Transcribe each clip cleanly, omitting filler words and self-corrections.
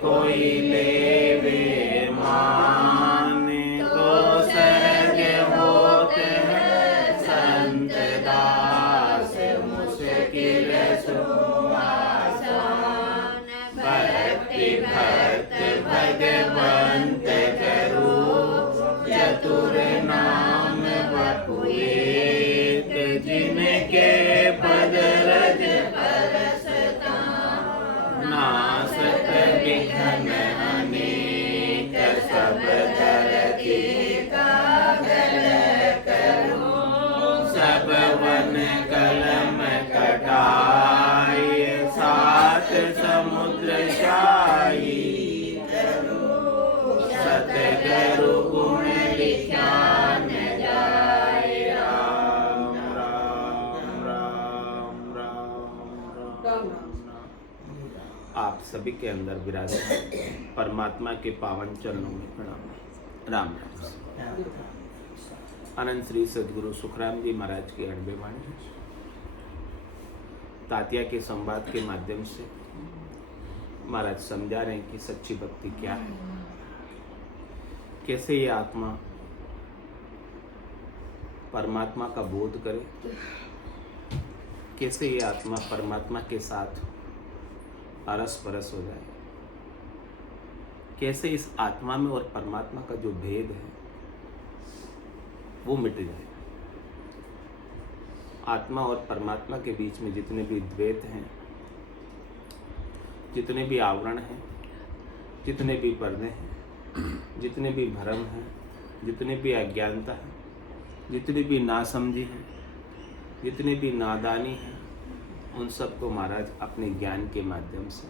कोई लेवे मान, तो सहज होते हैं संत दास, मुश्किल सुआसान। भक्ति भक्त भगवंत करो, चतुर नाम बपु एक, जिनके पद रज परसता, नासत विघ्न अनेक, सब धरती कागल करो। सब वन कलम कटाई, सात समुद्र शाही करो। सतगुरु गुण विख्यान जाय, राम राम राम राम राम। आप सभी के अंदर विराजमान परमात्मा के पावन चरणों में प्रणाम। राम राम। अनंत श्री सद्गुरु सुखराम जी महाराज की अणबे वाणी तात्या के संवाद के माध्यम से महाराज समझा रहे हैं कि सच्ची भक्ति क्या है, कैसे ये आत्मा परमात्मा का बोध करे, कैसे ये आत्मा परमात्मा के साथ अरस परस हो जाए, कैसे इस आत्मा में और परमात्मा का जो भेद है वो मिट जाए। आत्मा और परमात्मा के बीच में जितने भी द्वैत हैं, जितने भी आवरण हैं, जितने भी पर्दे हैं, जितने भी भ्रम हैं, जितने भी अज्ञानता है, जितनी भी नासमझी है, जितनी भी नादानी है, उन सबको महाराज अपने ज्ञान के माध्यम से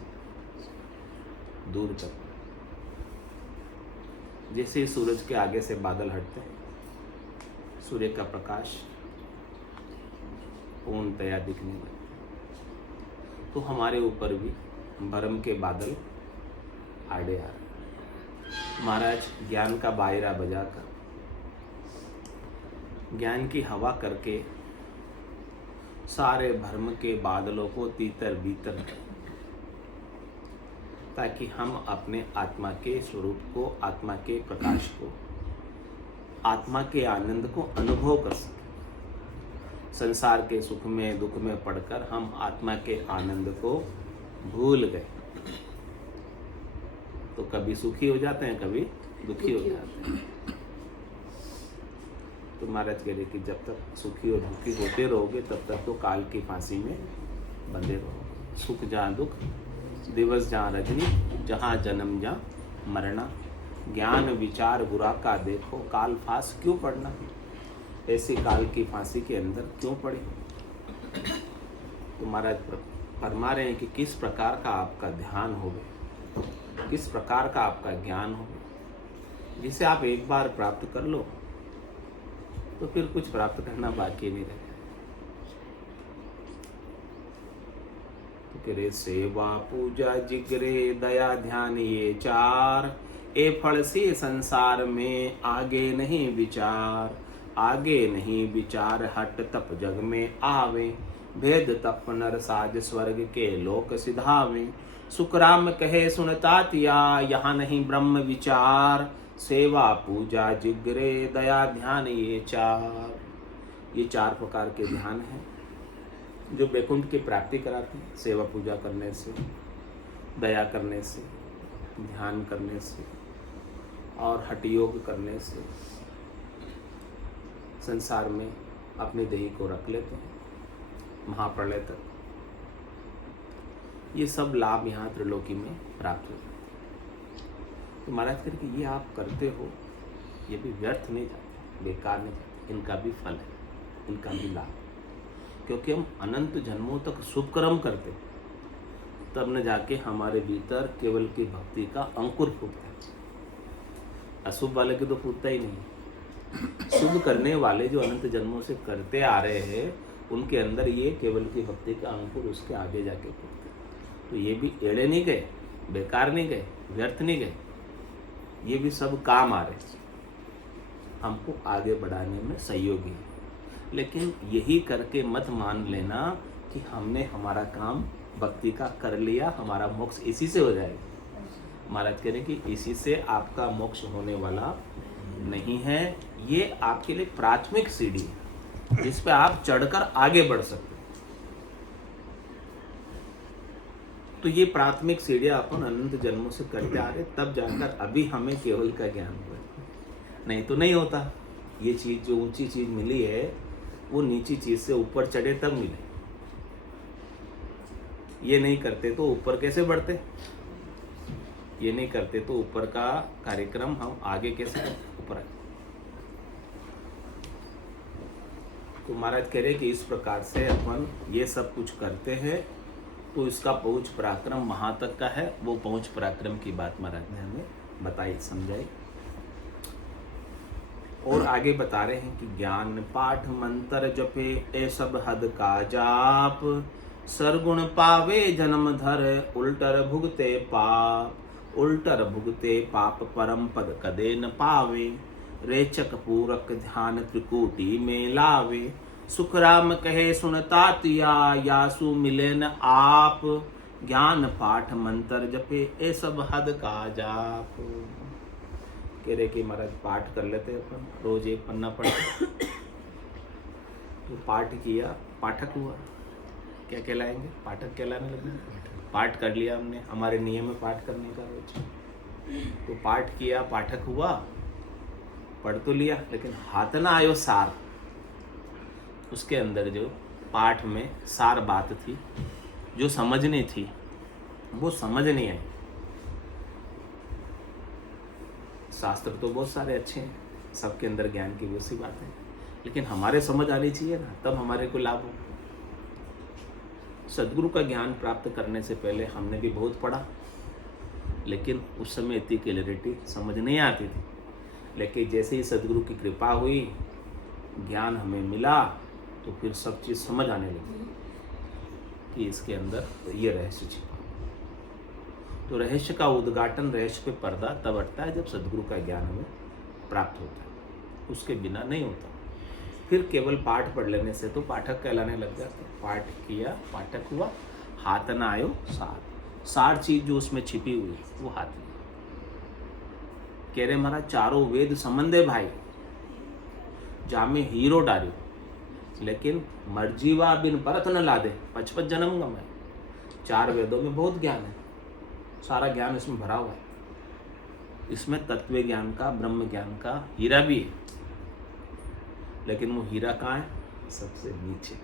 दूर कर। जैसे सूरज के आगे से बादल हटते हैं, सूर्य का प्रकाश पूर्णतया दिखने लगता, तो हमारे ऊपर भी भरम के बादल आड़े आ रहे। महाराज ज्ञान का बायरा बजाकर, ज्ञान की हवा करके सारे भ्रम के बादलों को तीतर बीतर, ताकि हम अपने आत्मा के स्वरूप को, आत्मा के प्रकाश को, आत्मा के आनंद को अनुभव कर सकें। संसार के सुख में दुख में पड़कर हम आत्मा के आनंद को भूल गए, तो कभी सुखी हो जाते हैं, कभी दुखी हो जाते हैं। तो महाराज कह रहे कि जब तक सुखी और दुखी होते रहोगे तब तक तो काल की फांसी में बंधे रहोगे। सुख जहाँ दुख, दिवस जहाँ रजनी, जहाँ जन्म जहाँ मरना, ज्ञान विचार बुरा का देखो, काल फांस क्यों पड़ना, ऐसी काल की फांसी के अंदर क्यों पड़े। तो महाराज फरमा रहे हैं कि किस प्रकार का आपका ध्यान हो, किस प्रकार का आपका ज्ञान हो, जिसे आप एक बार प्राप्त कर लो तो फिर कुछ प्राप्त करना बाकी नहीं रहे। तो कह रहे सेवा पूजा जिगरे दया ध्यान ये चार, ए फल से संसार में आगे नहीं विचार। आगे नहीं विचार हट तप जग में आवे, भेद तप नर साज स्वर्ग के लोक सिधावे। सुखराम कहे सुनता तिया, यहाँ नहीं ब्रह्म विचार। सेवा पूजा जिगरे दया ध्यान ये चार, ये चार प्रकार के ध्यान हैं जो वैकुंठ की प्राप्ति कराते हैं। सेवा पूजा करने से, दया करने से, ध्यान करने से और हठ योग करने से संसार में अपनी देही को रख लेते हैं महाप्रलय तक। ये सब लाभ यहाँ त्रिलोकी में प्राप्त होते हैं। तो महाराज करके ये आप करते हो, ये भी व्यर्थ नहीं जाते, बेकार नहीं जाते, इनका भी फल है, इनका भी लाभ। क्योंकि हम अनंत जन्मों तक शुभ कर्म करते, तब न जाके हमारे भीतर केवल की भक्ति का अंकुर फूटता है। अशुभ वाले के तो फूटता ही नहीं। शुभ करने वाले जो अनंत जन्मों से करते आ रहे हैं, उनके अंदर ये केवल की भक्ति का अंकुर उसके आगे जाके फूटता है। तो ये भी एड़े नहीं गए, बेकार नहीं गए, व्यर्थ नहीं गए, ये भी सब काम आ रहे, हमको आगे बढ़ाने में सहयोगी है। लेकिन यही करके मत मान लेना कि हमने हमारा काम भक्ति का कर लिया, हमारा मोक्ष इसी से हो जाएगा। महाराज कह रहे कि इसी से आपका मोक्ष होने वाला नहीं है। ये आपके लिए प्राथमिक सीढ़ी है जिस पे आप चढ़कर आगे बढ़ सकते। तो ये प्राथमिक सीढ़ियां अपन अनंत जन्मों से करते आ रहे, तब जाकर अभी हमें केवल का ज्ञान हुआ, नहीं तो नहीं होता। ये चीज जो ऊंची चीज मिली है वो नीची चीज से ऊपर चढ़े तब मिले। ये नहीं करते तो ऊपर कैसे बढ़ते? ये नहीं करते तो ऊपर का कार्यक्रम हम आगे कैसे ऊपर आए? तो महाराज कह रहे कि इस प्रकार से अपन ये सब कुछ करते हैं तो इसका पहुंच पराक्रम वहां तक का है। वो पहुंच पराक्रम की बात महाराज ने हमें बताई, समझाई। और आगे बता रहे हैं कि ज्ञान पाठ मंत्र जपे ए सब हद का जाप, सरगुण पावे जन्म धर उल्टर भुगते पाप, उल्टर भुगते पाप परम पद कदे न पावे, रेचक पूरक ध्यान त्रिकुटी में लावे, सुख राम कहे सुनता तिया यासु मिले न आप, ज्ञान पाठ मंत्र जपे ए सब हद का जाप। कह रहे कि महाराज पाठ कर लेते अपन, रोज एक पन्ना पढ़ते। तो पाठ किया, पाठक हुआ, क्या कहलाएंगे? पाठक कहलाने लगे। पाठ कर लिया हमने, हमारे नियम है पाठ करने का रोज। तो पाठ किया, पाठक हुआ, पढ़ तो लिया, लेकिन हाथ ना आयो सार। उसके अंदर जो पाठ में सार बात थी, जो समझनी थी, वो समझ नहीं आई। शास्त्र तो बहुत सारे अच्छे हैं, सबके अंदर ज्ञान की वैसी बात है, लेकिन हमारे समझ आनी चाहिए ना, तब हमारे को लाभ हो। सदगुरु का ज्ञान प्राप्त करने से पहले हमने भी बहुत पढ़ा, लेकिन उस समय इतनी क्लैरिटी समझ नहीं आती थी। लेकिन जैसे ही सदगुरु की कृपा हुई, ज्ञान हमें मिला, तो फिर सब चीज़ समझ आने लगी कि इसके अंदर ये रहस्य छिपा। तो रहस्य का उद्घाटन, रहस्य पे पर्दा तब हटता है जब सदगुरु का ज्ञान हमें प्राप्त होता है, उसके बिना नहीं होता। फिर केवल पाठ पढ़ लेने से तो पाठक कहलाने लग जाते। पाठ किया, पाठक हुआ, हाथ न आयो सार। सार चीज जो उसमें छिपी हुई वो हाथ में। कह रहे महाराज चारों वेद संबंधे भाई, जामे हीरो डारियो, लेकिन मर्जीवा बिन परत न लादे, 55 जन्म गमाए। 4 वेदों में बहुत ज्ञान है, सारा ज्ञान इसमें भरा हुआ है। इसमें तत्व ज्ञान का, ब्रह्म ज्ञान का हीरा भी है, लेकिन वो हीरा कहाँ है? सबसे नीचे।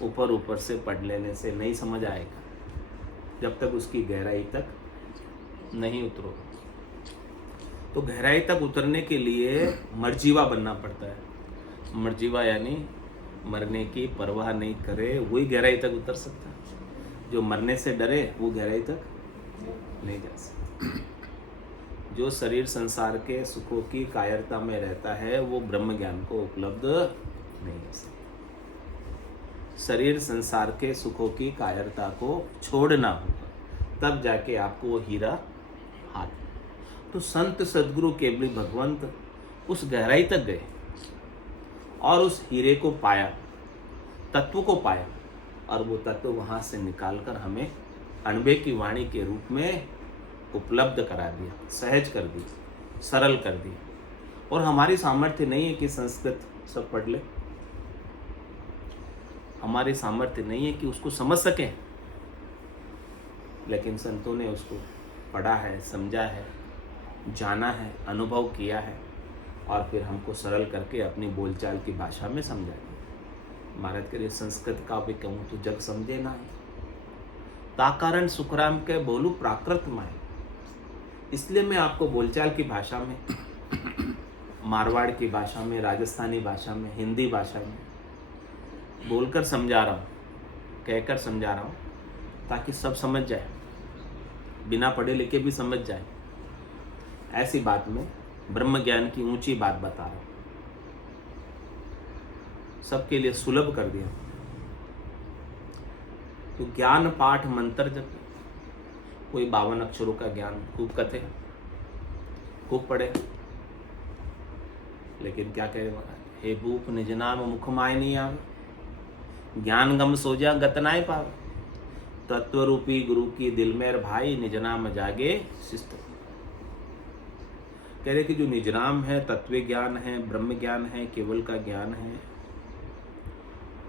ऊपर ऊपर से पढ़ लेने से नहीं समझ आएगा, जब तक उसकी गहराई तक नहीं उतरो। तो गहराई तक उतरने के लिए मर्जीवा बनना पड़ता है। मर्जीवा यानी मरने की परवाह नहीं करे, वही गहराई तक उतर सकता है। जो मरने से डरे वो गहराई तक नहीं जा सकता। जो शरीर संसार के सुखों की कायरता में रहता है, वो ब्रह्म ज्ञान को उपलब्ध नहीं हो सकता। शरीर संसार के सुखों की कायरता को छोड़ना होगा, तब जाके आपको वो हीरा हाथ। तो संत सदगुरु केवली भगवंत उस गहराई तक गए और उस हीरे को पाया, तत्व को पाया, और वो तत्व वहाँ से निकालकर हमें अणबे की वाणी के रूप में उपलब्ध करा दिया, सहज कर दिया, सरल कर दिया। और हमारी सामर्थ्य नहीं है कि संस्कृत सब पढ़ ले, हमारी सामर्थ्य नहीं है कि उसको समझ सके, लेकिन संतों ने उसको पढ़ा है, समझा है, जाना है, अनुभव किया है, और फिर हमको सरल करके अपनी बोलचाल की भाषा में समझाया। महाराज के लिए संस्कृत का भी कहूँ तो जग समझे ना है, ताकारण सुखराम के बोलू प्राकृत माए। इसलिए मैं आपको बोलचाल की भाषा में, मारवाड़ की भाषा में, राजस्थानी भाषा में, हिंदी भाषा में बोलकर समझा रहा हूँ, कहकर समझा रहा हूँ, ताकि सब समझ जाए, बिना पढ़े लिखे भी समझ जाए। ऐसी बात में ब्रह्म ज्ञान की ऊंची बात बता रहा हूँ, सबके लिए सुलभ कर दिया। तो ज्ञान पाठ मंत्र जब कोई 52 अक्षरों का ज्ञान खूब कथे, खूब पढ़े, लेकिन क्या कहे, हे भूप निज नाम मुख माय नहीं आवे, ज्ञान गम सोजा गतनाए पावे। तत्व रूपी गुरु की दिल में भाई, निज नाम जागे शिस्त। कह रहे कि जो निज नाम है, तत्व ज्ञान है, ब्रह्म ज्ञान है, केवल का ज्ञान है,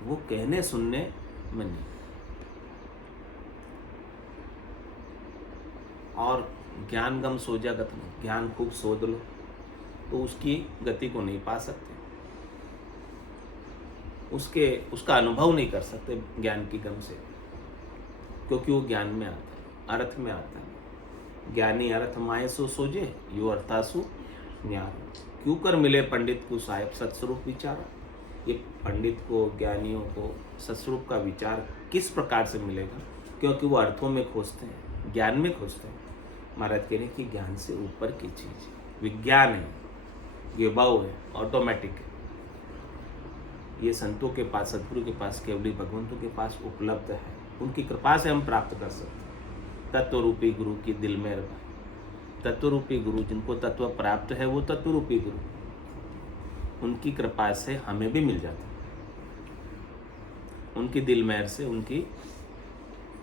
वो कहने सुनने में नहीं, और ज्ञान गम सोजा गत नहीं, ज्ञान खूब सोच लो तो उसकी गति को नहीं पा सकते, उसका अनुभव नहीं कर सकते ज्ञान की गम से, क्योंकि वो ज्ञान में आता है, अर्थ में आता है। ज्ञानी अर्थ माए सो सोजे, यो अर्थासु ज्ञान। क्यों कर मिले पंडित को साहेब सत्स्वरूप विचारा। ये पंडित को, ज्ञानियों को सत्स्वरूप का विचार किस प्रकार से मिलेगा, क्योंकि वो अर्थों में खोजते हैं, ज्ञान में खोजते हैं। महाराज कह रहे हैं कि ज्ञान से ऊपर की चीज विज्ञान है, ये भाव है, ऑटोमेटिक है। ये संतों के पास, सदगुरु के पास, केवली भगवंतों के पास उपलब्ध है, उनकी कृपा से हम प्राप्त कर सकते हैं। तत्व रूपी गुरु की दिल में रखा, तत्व रूपी गुरु, जिनको तत्व प्राप्त है वो तत्व रूपी गुरु, उनकी कृपा से हमें भी मिल जाता है, उनकी दिल मेहर से, उनकी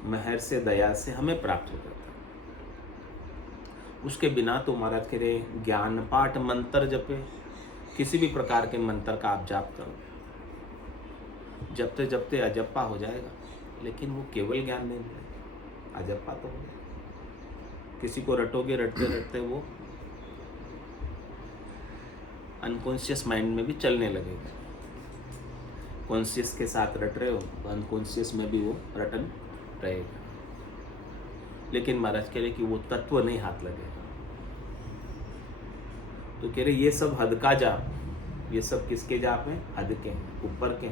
मेहर से, दया से हमें प्राप्त हो जाता है। उसके बिना तो महाराज कह रहे ज्ञान पाठ मंत्र जपे, किसी भी प्रकार के मंत्र का आप जाप करो, जपते जपते अजप्पा हो जाएगा, लेकिन वो केवल ज्ञान नहीं मिलेगा, अजप्पा तो हो जाएगा। किसी को रटोगे, रटते रटते वो अनकॉन्शियस माइंड में भी चलने लगेगा। कॉन्शियस के साथ रट रहे हो तो अनकॉन्शियस में भी वो रटन रहेगा, लेकिन महाराज कह रहे कि वो तत्व नहीं हाथ लगेगा। तो कह रहे ये सब हद का जाप, ये सब किसके जाप हैं? हद के, ऊपर के,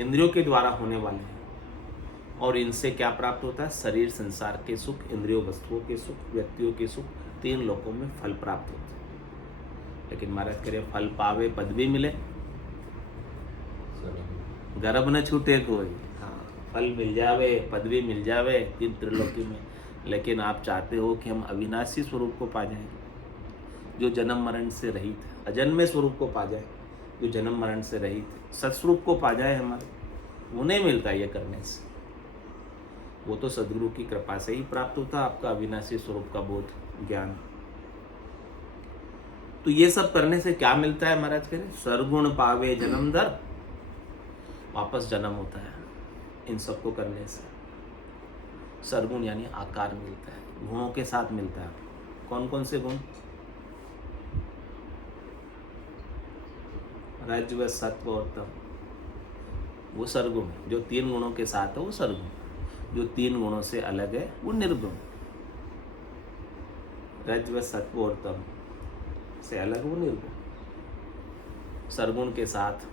इंद्रियों के द्वारा होने वाले हैं। और इनसे क्या प्राप्त होता है? शरीर संसार के सुख, इंद्रियों वस्तुओं के सुख, व्यक्तियों के सुख, तीन लोकों में फल प्राप्त होते हैं। लेकिन महाराज कह रहे फल पावे पद भी मिले, गर्भ न छूटे कोई। हाँ, फल मिल जावे, पद भी मिल जावे तीन त्रिलोकी में, लेकिन आप चाहते हो कि हम अविनाशी स्वरूप को पा जाएं, जो जन्म मरण से रहित है, अजन्मे स्वरूप को पा जाए, जो जन्म मरण से रहित है, सत्स्वरूप को पा जाए हमारे, वो नहीं मिलता ये करने से। वो तो सदगुरु की कृपा से ही प्राप्त होता है, आपका अविनाशी स्वरूप का बोध, ज्ञान। तो ये सब करने से क्या मिलता है महाराज कह रहे? सरगुण पावे जन्म दर, वापस जन्म होता है इन सबको करने से। सरगुण यानी आकार मिलता है, गुणों के साथ मिलता है। कौन कौन से गुण? रज्जु सत्व और तम, वो सरगुण। जो तीन गुणों के साथ है वो सरगुण, जो तीन गुणों से अलग है वो निर्गुण। रज्जु सत्व और तम से अलग वो निर्गुण। सरगुण के साथ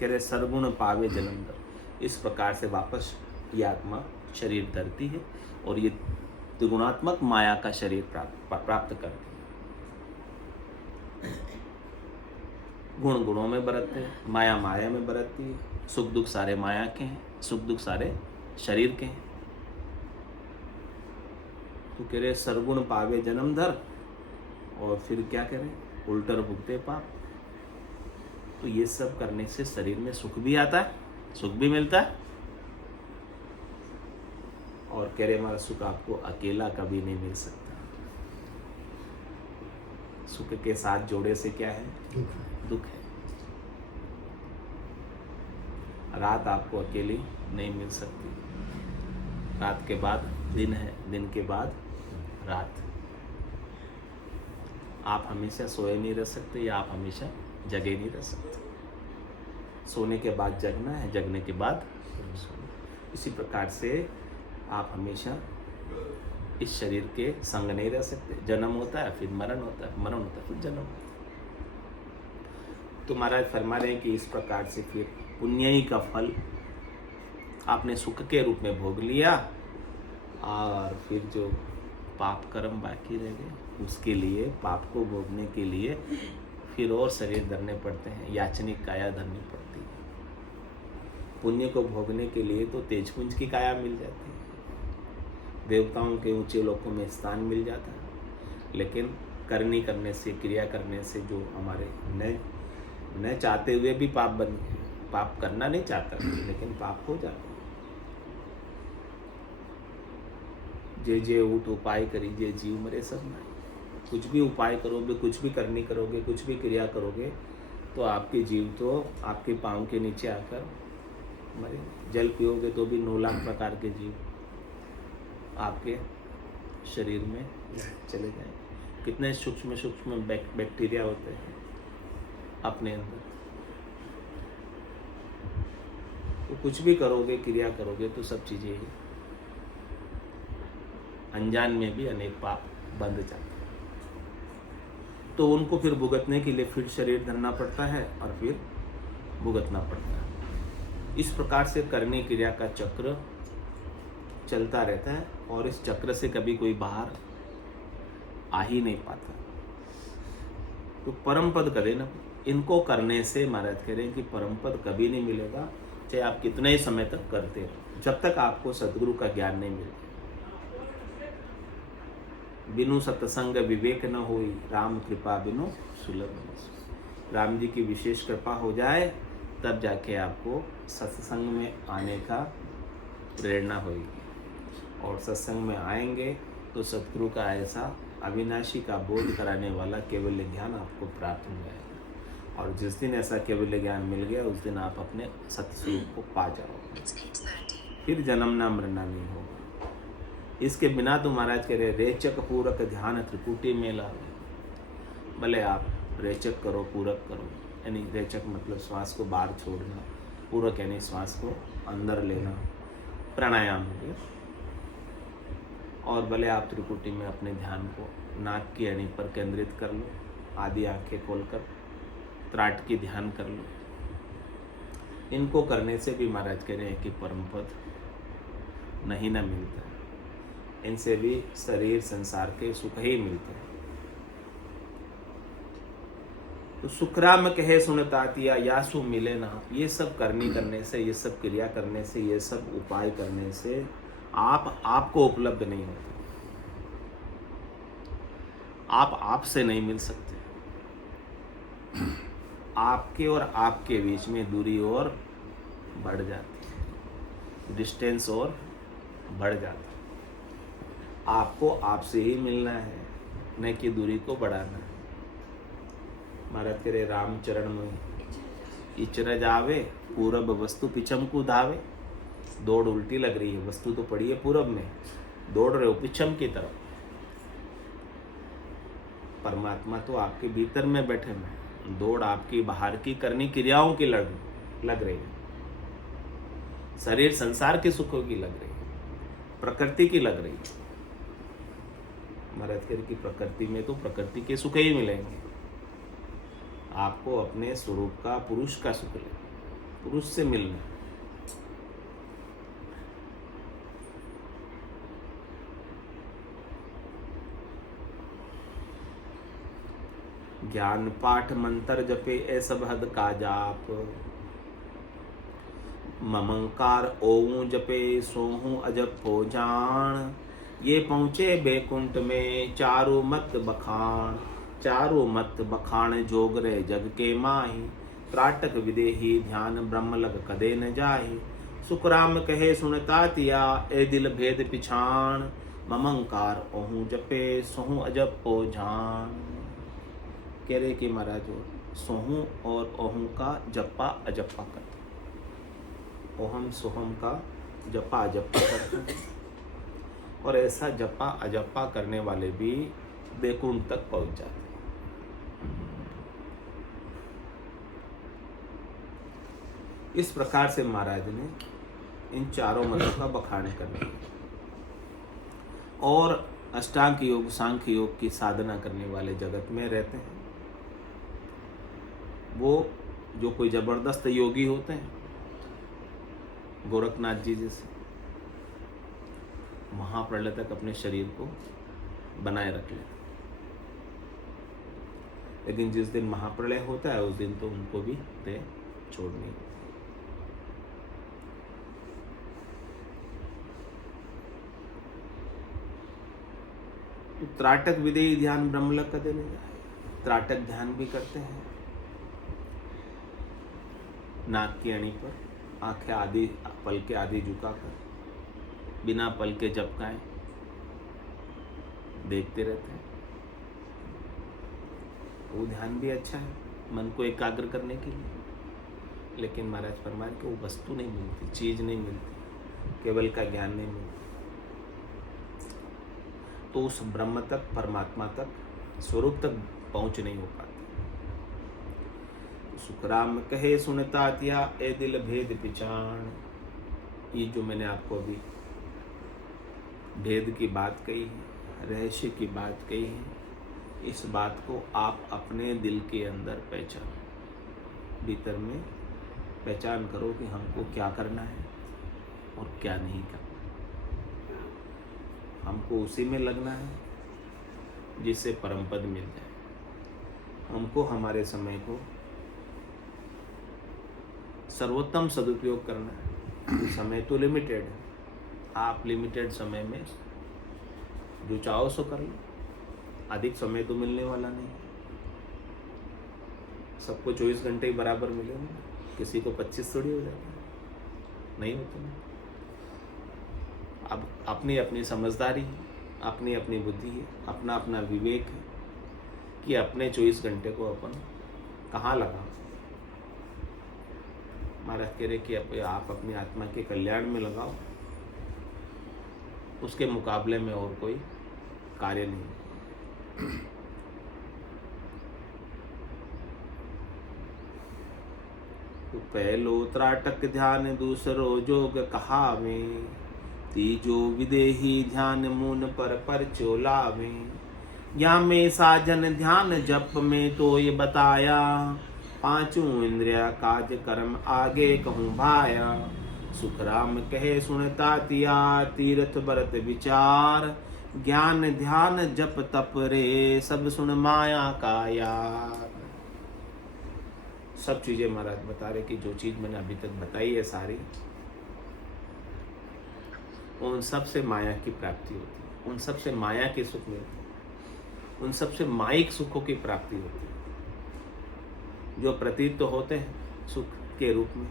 कह रहे सरगुण पावे जन्म दर। इस प्रकार से वापस ये आत्मा शरीर धरती है और ये त्रिगुणात्मक माया का शरीर प्राप्त करती है। गुण गुणों में बरतते हैं, माया माया में बरतती है, सुख दुख सारे माया के हैं, सुख दुख सारे शरीर के हैं। तो कह रहे सरगुण पावे जन्म धर, और फिर क्या कह रहे? उल्टर भुगते पाप। तो ये सब करने से शरीर में सुख भी आता है, सुख भी मिलता है, और कह रहे हमारा सुख आपको अकेला कभी नहीं मिल सकता। सुख के साथ जोड़े से क्या है? दुख है। रात आपको अकेली नहीं मिल सकती, रात के बाद दिन है, दिन के बाद रात। आप हमेशा सोए नहीं रह सकते, या आप हमेशा जगे नहीं रह सकते। सोने के बाद जगना है, जगने के बाद सोना। इसी प्रकार से आप हमेशा इस शरीर के संग नहीं रह सकते। जन्म होता है, फिर मरण होता है, मरण होता है, फिर जन्म होता है। तो महाराज फरमा रहे हैं कि इस प्रकार से फिर पुण्य ही का फल आपने सुख के रूप में भोग लिया, और फिर जो पाप कर्म बाकी रह गए, उसके लिए, पाप को भोगने के लिए फिर और शरीर धरने पड़ते हैं, याचनिक काया धरनी पड़ती है। पुण्य को भोगने के लिए तो तेजपुंज की काया मिल जाती है, देवताओं के ऊंचे लोकों में स्थान मिल जाता है। लेकिन करनी करने से, क्रिया करने से जो हमारे न चाहते हुए भी पाप बन गए, पाप करना नहीं चाहता लेकिन पाप हो जाता है। जे जे ऊट उपाय करी जे जीव मरे सब नहीं। कुछ भी उपाय करोगे, कुछ भी करनी करोगे, कुछ भी क्रिया करोगे तो आपके जीव तो आपके पाँव के नीचे आकर मरे। जल पियोगे तो भी 9 लाख प्रकार के जीव आपके शरीर में चले जाएंगे। कितने सूक्ष्म सूक्ष्म बैक्टीरिया होते हैं अपने अंदर। तो कुछ भी करोगे, क्रिया करोगे तो सब चीज़ें ही अनजान में भी अनेक पाप बंध जाते हैं। तो उनको फिर भुगतने के लिए फिर शरीर धरना पड़ता है और फिर भुगतना पड़ता है। इस प्रकार से करने क्रिया का चक्र चलता रहता है और इस चक्र से कभी कोई बाहर आ ही नहीं पाता। तो परम पद करे ना, इनको करने से महाराज कह रहे हैं कि परम पद कभी नहीं मिलेगा, चाहे आप कितने ही समय तक करते हो, जब तक आपको सद्गुरु का ज्ञान नहीं मिलता। बिनु सत्संग विवेक न होई, राम कृपा बिनु सुलभ। राम जी की विशेष कृपा हो जाए तब जाके आपको सत्संग में आने का प्रेरणा होगी। और सत्संग में आएंगे तो सतगुरु का ऐसा अविनाशी का बोध कराने वाला केवल ज्ञान आपको प्राप्त हो जाएगा। और जिस दिन ऐसा केवल ज्ञान मिल गया उस दिन आप अपने सत्स्वरूप को पा जाओगे, फिर जन्मना मरना नहीं होगा। इसके बिना तो महाराज कह रहे रेचक पूरक ध्यान त्रिपुटी में लावे। भले आप रेचक करो, पूरक करो, यानी रेचक मतलब श्वास को बाहर छोड़ना, पूरक यानी श्वास को अंदर लेना, प्राणायाम हो गया। और भले आप त्रिपुटी में अपने ध्यान को नाक की अणी पर केंद्रित कर लो, आधी आंखें खोलकर त्राट की ध्यान कर लो। इनको करने से भी महाराज कह रहे हैं कि परम पद नहीं ना मिलता है, इनसे भी शरीर संसार के सुख ही मिलते हैं। तो सुखराम कहे सुनतातिया यासु मिले ना। ये सब करने से, ये सब क्रिया करने से, ये सब उपाय करने से आपको उपलब्ध नहीं होता। आप से नहीं मिल सकते। आपके और आपके बीच में दूरी और बढ़ जाती है, डिस्टेंस और बढ़ जाता है। आपको आपसे ही मिलना है, न कि दूरी को बढ़ाना है। महाराज कह रहे राम चरण में इचर जावे, पूरब वस्तु पिछम को धावे। दौड़ उल्टी लग रही है, वस्तु तो पड़ी है पूरब में, दौड़ रहे हो पिछम की तरफ। परमात्मा तो आपके भीतर में बैठे हैं, दौड़ आपकी बाहर की करनी क्रियाओं की लग रही है, शरीर संसार के सुखों की लग रही है, प्रकृति की लग रही है। महाराज कह रहे कि प्रकृति में तो प्रकृति के सुख ही मिलेंगे, आपको अपने स्वरूप का, पुरुष का सुख ले, पुरुष से मिलना। ज्ञान पाठ मंत्र जपे ऐसा हद का जाप, ममंकार ओऊं जपे सोहूं अजब हो जान। ये पहुँचे बैकुंठ में चारों मत बखान, चारों मत बखान जोग रे जग के माही। त्राटक विदेही ध्यान ब्रह्म लग कदे न जाही। सुखराम कहे सुनतातिया ए दिल भेद पिछान। ममंकार ओहूं जपे सोहूं अजब हो जान। कह रहे कि महाराज सोहूं और ओहूं का जप्पा अजप्पा करते, ओहम सोहम का जप्पा अजप्पा करते हैं। और ऐसा जप्पा अजप्पा करने वाले भी बैकुंठ तक पहुंच जाते हैं। इस प्रकार से महाराज ने इन चारों मतों का बखान कर दिया। और अष्टांग योग, सांख्य योग की साधना करने वाले जगत में रहते हैं। वो जो कोई जबरदस्त योगी होते हैं, गोरखनाथ जी जैसे, महाप्रलय तक अपने शरीर को बनाए रख लेते, लेकिन जिस दिन महाप्रलय होता है उस दिन तो उनको भी देह छोड़नी है। तो त्राटक विदेही ध्यान ब्रह्मलक कदे नहीं जाए। त्राटक ध्यान भी करते हैं, नाक की अणी पर आंखें आधी पल के आधी झुकाकर, बिना पल के झपकाएं, देखते रहते हैं। वो ध्यान भी अच्छा है मन को एकाग्र करने के लिए, लेकिन महाराज फरमाए कि वो वस्तु नहीं मिलती, चीज़ नहीं मिलती, केवल का ज्ञान नहीं मिलता। तो उस ब्रह्म तक, परमात्मा तक, स्वरूप तक पहुँच नहीं हो पाती। सुखराम कहे सुनता तिया ए दिल भेद पिछाण। ये जो मैंने आपको अभी भेद की बात कही है, रहस्य की बात कही है, इस बात को आप अपने दिल के अंदर पहचानो, भीतर में पहचान करो कि हमको क्या करना है और क्या नहीं करना। हमको उसी में लगना है जिससे परम पद मिल जाए। हमको हमारे समय को सर्वोत्तम सदुपयोग करना है। समय तो लिमिटेड है, आप लिमिटेड समय में जो चाहो सो कर लो, अधिक समय तो मिलने वाला नहीं। सबको 24 घंटे ही बराबर मिलेंगे, किसी को 25 थोड़ी हो जाता है, नहीं होता ना। अब अपनी अपनी समझदारी, अपनी अपनी बुद्धि है, अपना अपना विवेक है कि अपने 24 घंटे को अपन कहाँ लगाओ। महाराज कह रहे कि आप अपनी आत्मा के कल्याण में लगाओ, उसके मुकाबले में और कोई कार्य नहीं। तो पहलो त्राटक ध्यान, दूसरो जोग कहावे, तीजो विदेही ध्यान मून पर चोलावे। या में साजन ध्यान जप में तो ये बताया, पांचों इंद्रिया काज कर्म आगे कहूँ भाया। सुखराम कहे सुनता तिया, तीर्थ बरत विचार, ज्ञान ध्यान जप तप रे, सब सुन माया का यार। सब चीजें महाराज बता रहे कि जो चीज मैंने अभी तक बताई है सारी, उन सब से माया की प्राप्ति होती है, उन सब से माया के सुख मिलते हैं, उन सब से मायिक सुखों की प्राप्ति होती है, जो प्रतीत तो होते हैं सुख के रूप में,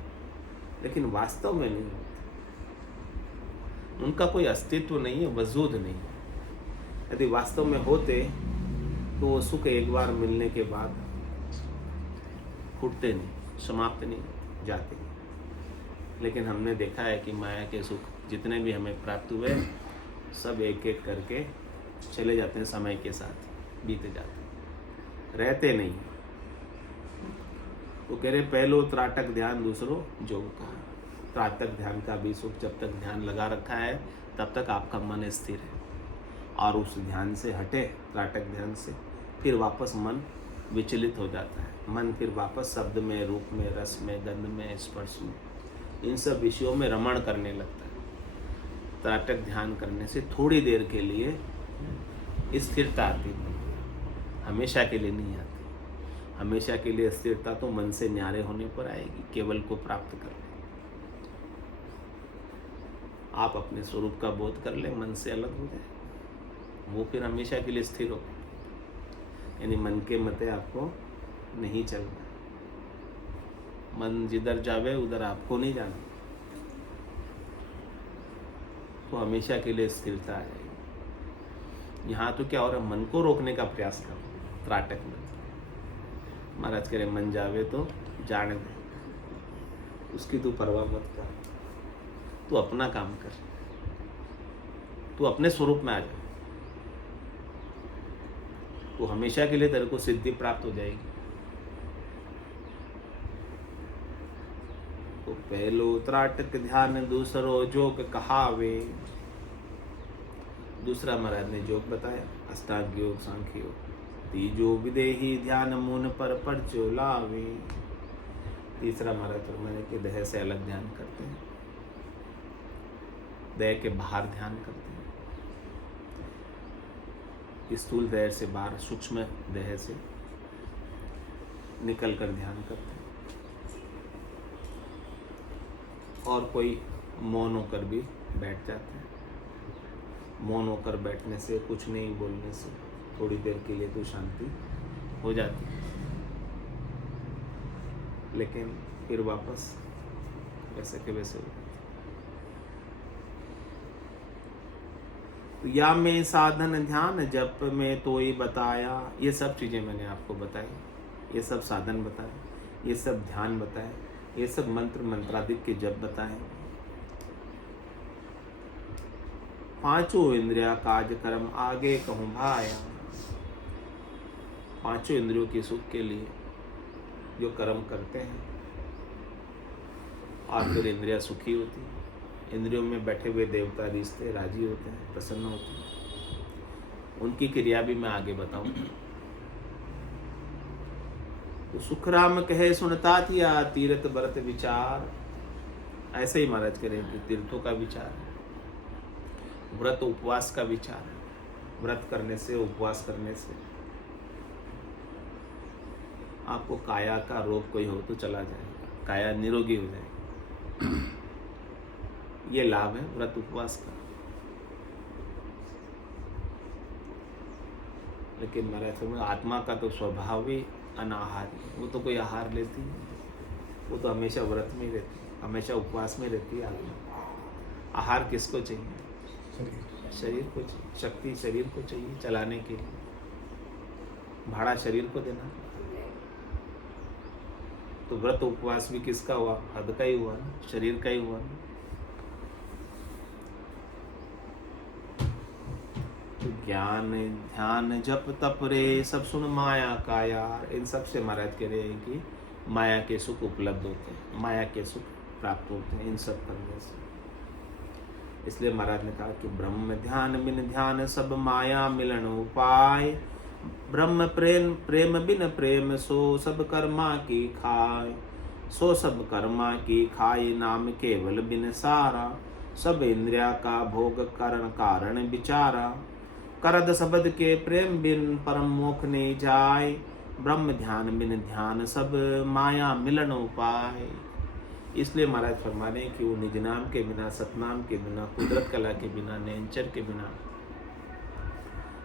लेकिन वास्तव में नहीं होते। उनका कोई अस्तित्व नहीं है, वजूद नहीं है। यदि वास्तव में होते तो वो सुख एक बार मिलने के बाद फूटते नहीं, समाप्त नहीं जाते। लेकिन हमने देखा है कि माया के सुख जितने भी हमें प्राप्त हुए, सब एक एक करके चले जाते हैं, समय के साथ बीते जाते हैं, रहते नहीं। तो कह रहे पहलो त्राटक ध्यान, दूसरो जोग का। त्राटक ध्यान का भी सुख, जब तक ध्यान लगा रखा है तब तक आपका मन स्थिर है, और उस ध्यान से हटे, त्राटक ध्यान से, फिर वापस मन विचलित हो जाता है। मन फिर वापस शब्द में, रूप में, रस में, गंध में, स्पर्श में, इन सब विषयों में रमण करने लगता है। त्राटक ध्यान करने से थोड़ी देर के लिए स्थिरता आती है, हमेशा के लिए नहीं आती। हमेशा के लिए स्थिरता तो मन से न्यारे होने पर आएगी, केवल को प्राप्त कर ले। आप अपने स्वरूप का बोध कर ले, मन से अलग हो जाए, वो फिर हमेशा के लिए स्थिर हो। यानी मन के मते आपको नहीं चलना, मन जिधर जावे उधर आपको नहीं जाना, तो हमेशा के लिए स्थिरता आ जाएगी। यहाँ तो क्या हो रहा है, मन को रोकने का प्रयास करो त्राटक में। महाराज कह रहे मन जावे तो जाने दे, उसकी तू परवाह मत कर, तू अपना काम कर, तू अपने स्वरूप में आ जा, तो हमेशा के लिए तेरे को सिद्धि प्राप्त हो जाएगी। तो पहलो त्राटक ध्यान, दूसरो जोग कहावे। दूसरा महाराज ने जोग बताया, अष्टांग योग, सांख्य योग। तीजो विदेही ध्यान मून पर चोलावे। तीसरा महाराज फरमाने के देह से अलग ध्यान करते हैं, देह के बाहर ध्यान करते हैं, स्थूल देह से बाहर, सूक्ष्म देह से निकल कर ध्यान करते हैं। और कोई मौन होकर भी बैठ जाते हैं। मौन होकर बैठने से, कुछ नहीं बोलने से थोड़ी देर के लिए तो शांति हो जाती है, लेकिन फिर वापस वैसे के वैसे हो जाती है। तो या में साधन ध्यान जप में तो ये बताया, ये सब चीज़ें मैंने आपको बताई, ये सब साधन बताए, ये सब ध्यान बताए, ये सब मंत्र मंत्रादिक के जप बताए। पांचों इंद्रिया काज कर्म आगे कहूँ भाया। पांचों इंद्रियों के सुख के लिए जो कर्म करते हैं और फिर इंद्रिया सुखी होती है। इंद्रियों में बैठे हुए देवता रिश्ते राजी होते हैं, प्रसन्न होते हैं। उनकी क्रिया भी मैं आगे बताऊंगा। तो सुखराम कहे सुनता थिया तीर्थ व्रत विचार। ऐसे ही महाराज कह रहे हैं कि तीर्थों का विचार, व्रत उपवास का विचार। व्रत करने से, उपवास करने से आपको काया का रोग कोई हो तो चला जाएगा, काया निरोगी हो जाएगी। ये लाभ है व्रत उपवास का। लेकिन महाराज समझ, आत्मा का तो स्वभाव ही अनाहारी, वो तो कोई आहार लेती है, वो तो हमेशा व्रत में ही रहती है, हमेशा उपवास में रहती है आत्मा। आहार किसको चाहिए? शरीर को चाहिए, शक्ति शरीर को चाहिए चलाने के लिए, भाड़ा शरीर को देना। तो व्रत उपवास भी किसका हुआ? हद का ही हुआ ना, शरीर का ही हुआ ना। तो ज्ञान ध्यान जप तप रे सब सुन माया का यार। इन सब से महाराज कह रहे हैं कि माया के सुख उपलब्ध होते हैं, माया के सुख प्राप्त होते हैं इन सब करने से। इसलिए महाराज ने कहा कि ब्रह्म ध्यान बिन ध्यान सब माया मिलन उपाय। ब्रह्म प्रेम प्रेम बिन प्रेम सो सब कर्मा की खाय। सो सब कर्मा की खाय नाम केवल बिन सारा। सब इंद्रिया का भोग करण कारण विचारा। करद शब्द के प्रेम बिन परम मोख ने जाय। ब्रह्म ध्यान बिन ध्यान सब माया मिलन उपाय। इसलिए महाराज फरमा रहे हैं कि वो निज नाम के बिना, सतनाम के बिना, कुदरत कला के बिना, नैंचर के बिना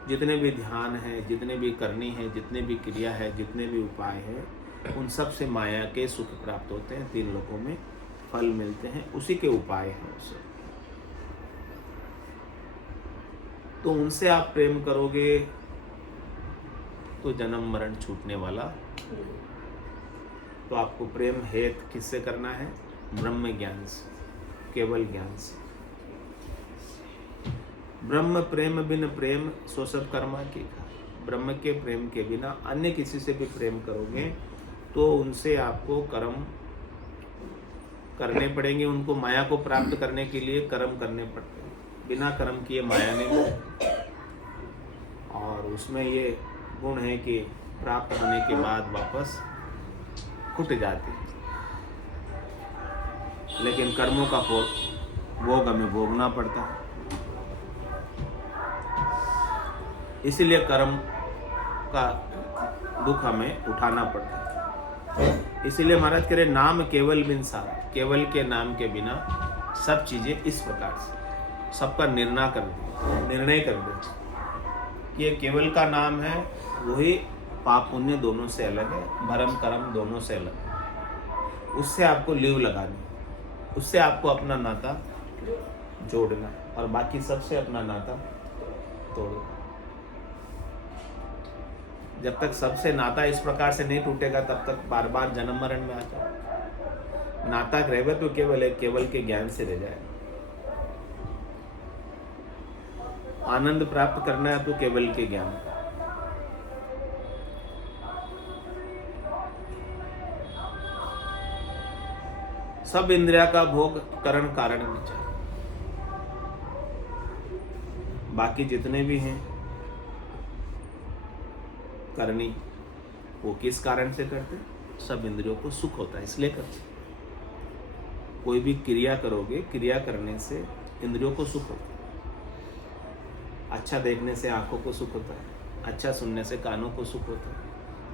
जितने भी ध्यान है, जितने भी करनी है, जितने भी क्रिया है, जितने भी उपाय है, उन सब से माया के सुख प्राप्त होते हैं, तीन लोकों में फल मिलते हैं, उसी के उपाय हैं उससे। तो उनसे आप प्रेम करोगे तो जन्म मरण छूटने वाला। तो आपको प्रेम हेत किससे करना है? ब्रह्म ज्ञान से, केवल ज्ञान से। ब्रह्म प्रेम बिन प्रेम सो सब कर्मा की खाय। ब्रह्म के प्रेम के बिना अन्य किसी से भी प्रेम करोगे तो उनसे आपको कर्म करने पड़ेंगे। उनको माया को प्राप्त करने के लिए कर्म करने पड़ते हैं। बिना कर्म किए माया नहीं मिलेगी। और उसमें ये गुण है कि प्राप्त होने के बाद वापस छूट जाती है। लेकिन कर्मों का भोग हमें भोगना पड़ता है। इसीलिए कर्म का दुख हमें उठाना पड़ता है। इसीलिए महाराज कह रहे नाम केवल बिन सारा। केवल के नाम के बिना सब चीजें इस प्रकार से सबका निर्णय कर दे कि ये केवल का नाम है, वही पाप पुण्य दोनों से अलग है, भरम कर्म दोनों से अलग है। उससे आपको लीव लगानी, उससे आपको अपना नाता जोड़ना और बाकी सबसे अपना नाता तोड़ना। जब तक सबसे नाता इस प्रकार से नहीं टूटेगा तब तक बार बार जन्म मरण में आता। नाता रहे तो केवल के ज्ञान से रह जाए। आनंद प्राप्त करना है तो केवल के ज्ञान का। सब इंद्रिया का भोग करण कारण विचार। बाकी जितने भी हैं करनी, वो किस कारण से करते? सब इंद्रियों को सुख होता है इसलिए करते। कोई भी क्रिया करोगे, क्रिया करने से इंद्रियों को सुख होता है। अच्छा देखने से आंखों को सुख होता है, अच्छा सुनने से कानों को सुख होता है,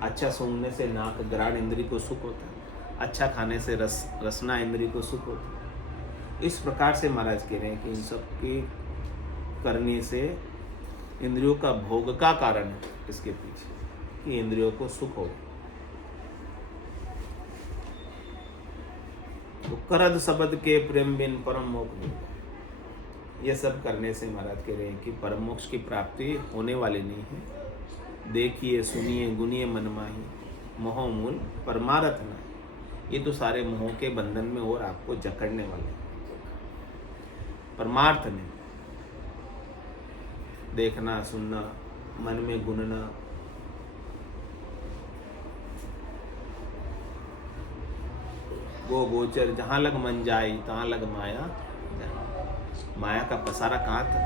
अच्छा सूंघने से नाक घ्राण इंद्री को सुख होता है, अच्छा खाने से रसना इंद्री को सुख होता है। इस प्रकार से महाराज कह रहे हैं कि इन सब की करने से इंद्रियों का भोग का कारण है इसके पीछे कि इंद्रियों को सुख हो। तो करद शब्द के प्रेम बिन परम मोक्ष। ये सब करने से महाराज कह रहे हैं कि परम मोक्ष की प्राप्ति होने वाली नहीं है। देखिए सुनिए गुनिए मन माही, मोह मूल परमारथ न। ये तो सारे मोहों के बंधन में और आपको जकड़ने वाले, परमार्थ नहीं। देखना सुनना, मन में गुनना, वो गोचर जहां लग मन जाई तहां लग माया। माया का पसारा कहाँ तक?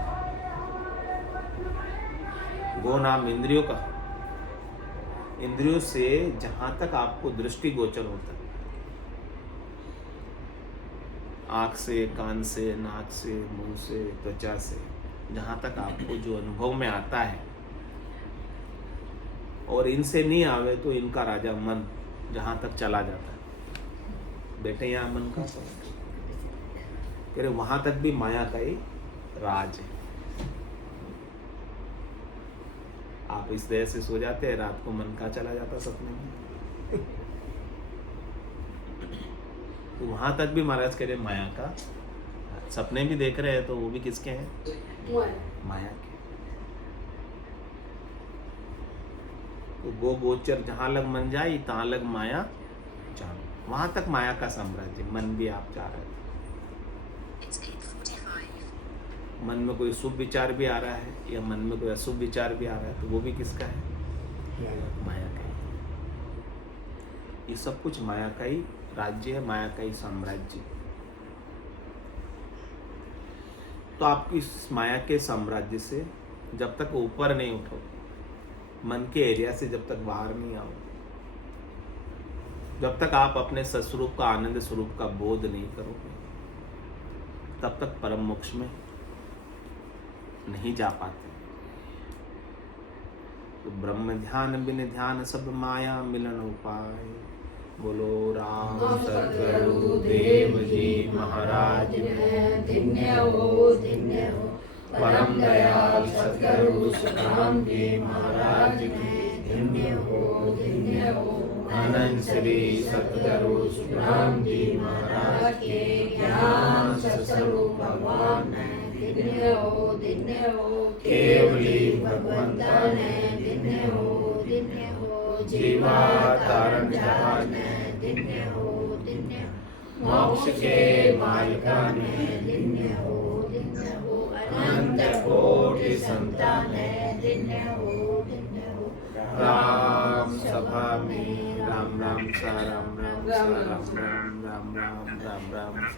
गो नाम इंद्रियों का, इंद्रियों से जहां तक आपको दृष्टि गोचर होता है, आंख से, कान से, नाक से, मुंह से, त्वचा से, जहां तक आपको जो अनुभव में आता है, और इनसे नहीं आवे तो इनका राजा मन जहां तक चला जाता है। बेटे यहाँ मन का कह रहे वहां तक भी माया का ही राज है। आप इस तरह से सो जाते हैं, रात को मन का चला जाता सपने में। तो वहां तक भी महाराज कह रहे माया का, सपने भी देख रहे हैं तो वो भी किसके हैं? माया के। तो वो गोचर जहां लग मन जाई तहां लग माया जान, वहां तक माया का साम्राज्य। मन भी आप जा रहे थे, मन में कोई शुभ विचार भी आ रहा है या मन में कोई अशुभ विचार भी आ रहा है, तो वो भी किसका है? माया का ही। ये सब कुछ माया का ही राज्य है, माया का ही साम्राज्य। तो आप इस माया के साम्राज्य से जब तक ऊपर नहीं उठो, मन के एरिया से जब तक बाहर नहीं आओ, जब तक आप अपने सस्वरूप का, आनंद स्वरूप का बोध नहीं करोगे, तब तक परम मोक्ष में नहीं जा पाते। तो ब्रह्म ध्यान बिन ध्यान सब माया मिलन उपाय। बोलो राम सतगुरु देव जी महाराज धन्य हो परम दयाल सतगुरु सुखराम जी महाराज की धन्य हो अनंत श्री सतगुरु सुखराम जी महाराज के ज्ञान सत्स्वरूप भगवान धन्य हो केवली भगवंता ने धन्य हो जीवा तारण जहान धन्य हो मोक्ष के मालिका ने धन्य हो अनंत कोटि संतान धन्य हो राम सभा में राम राम सा राम राम सा राम राम राम राम राम राम